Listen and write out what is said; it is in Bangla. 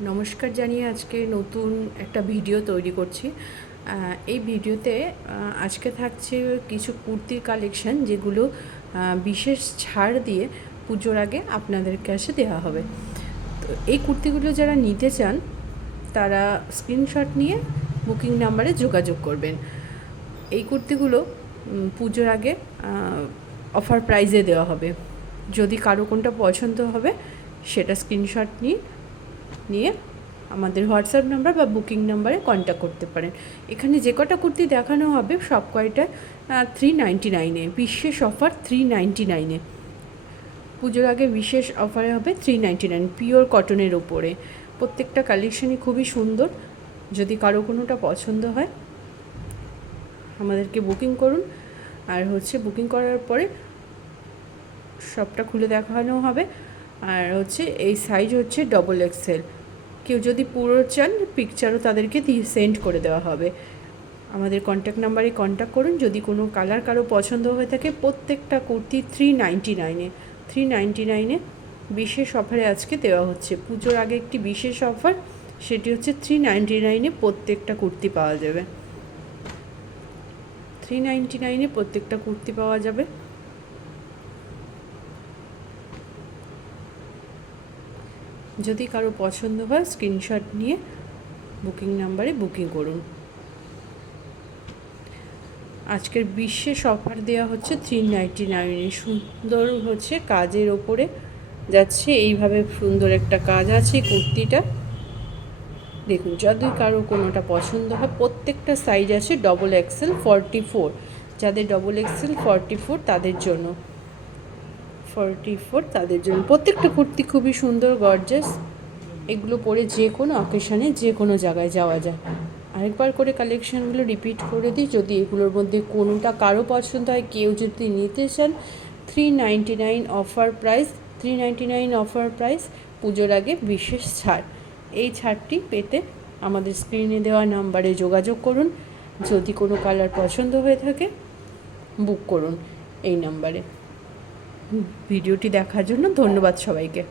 নমস্কার জানিয়ে আজকে নতুন একটা ভিডিও তৈরি করছি। এই ভিডিওতে আজকে থাকছে কিছু কুর্তির কালেকশন, যেগুলো বিশেষ ছাড় দিয়ে পুজোর আগে আপনাদের কাছে দেওয়া হবে। তো এই কুর্তিগুলো যারা নিতে চান তারা স্ক্রিনশট নিয়ে বুকিং নাম্বারে যোগাযোগ করবেন। এই কুর্তিগুলো পুজোর আগে অফার প্রাইজে দেওয়া হবে। যদি কারো কোনটা পছন্দ হবে সেটা স্ক্রিনশট নিয়ে আমাদের হোয়াটসঅ্যাপ নাম্বার বা বুকিং নাম্বারে কন্ট্যাক্ট করতে পারেন। এখানে যে কটা কুর্তি দেখানো হবে সব কয়টা 399-এ, বিশেষ অফার 399-এ। পুজোর আগে বিশেষ অফারে হবে 399, পিওর কটনের ওপরে। প্রত্যেকটা কালেকশনই খুবই সুন্দর। যদি কারো কোনোটা পছন্দ হয় আমাদেরকে বুকিং করুন। আর বুকিং করার পরে সবটা খুলে দেখানো হবে। আর এই সাইজ XXL। কেউ যদি পুরো চান পিকচারও তাদেরকে সেন্ড করে দেওয়া হবে। আমাদের কন্ট্যাক্ট নাম্বারে কন্ট্যাক্ট করুন। যদি কোনো কালার কারো পছন্দ হয়ে থাকে, প্রত্যেকটা কুর্তি 399-এ বিশেষ অফারে আজকে দেওয়া হচ্ছে। পুজোর আগে একটি বিশেষ অফার, সেটি 399-এ প্রত্যেকটা কুর্তি পাওয়া যাবে। 399-এ প্রত্যেকটা কুর্তি পাওয়া যাবে। যদি কারো পছন্দ হয় স্ক্রিনশট নিয়ে বুকিং নাম্বারে বুকিং করুন। আজকের বিশেষ অফার দেওয়া হচ্ছে 399-এ। সুন্দর কাজের ওপরে যাচ্ছে, এইভাবে সুন্দর একটা কাজ আছে কুর্তিটা। দেখুন, যদি কারো কোনোটা পছন্দ হয়, প্রত্যেকটা সাইজ আছে XXL 44। যাদের XXL 44 তাদের জন্য, প্রত্যেকটা কুর্তি খুবই সুন্দর, গর্জাস। এগুলো পরে যে কোনো অকেশনে যে কোনো জায়গায় যাওয়া যায়। আরেকবার করে কালেকশানগুলো রিপিট করে দিই, যদি এগুলোর মধ্যে কোনোটা কারো পছন্দ হয়, কেউ যদি নিতে চান, 399 অফার প্রাইস, পুজোর আগে বিশেষ ছাড়। এই ছাড়টি পেতে আমাদের স্ক্রিনে দেওয়া নাম্বারে যোগাযোগ করুন। যদি কোনো কালার পছন্দ হয়ে থাকে বুক করুন এই নাম্বারে। ভিডিওটি দেখার জন্য ধন্যবাদ সবাইকে।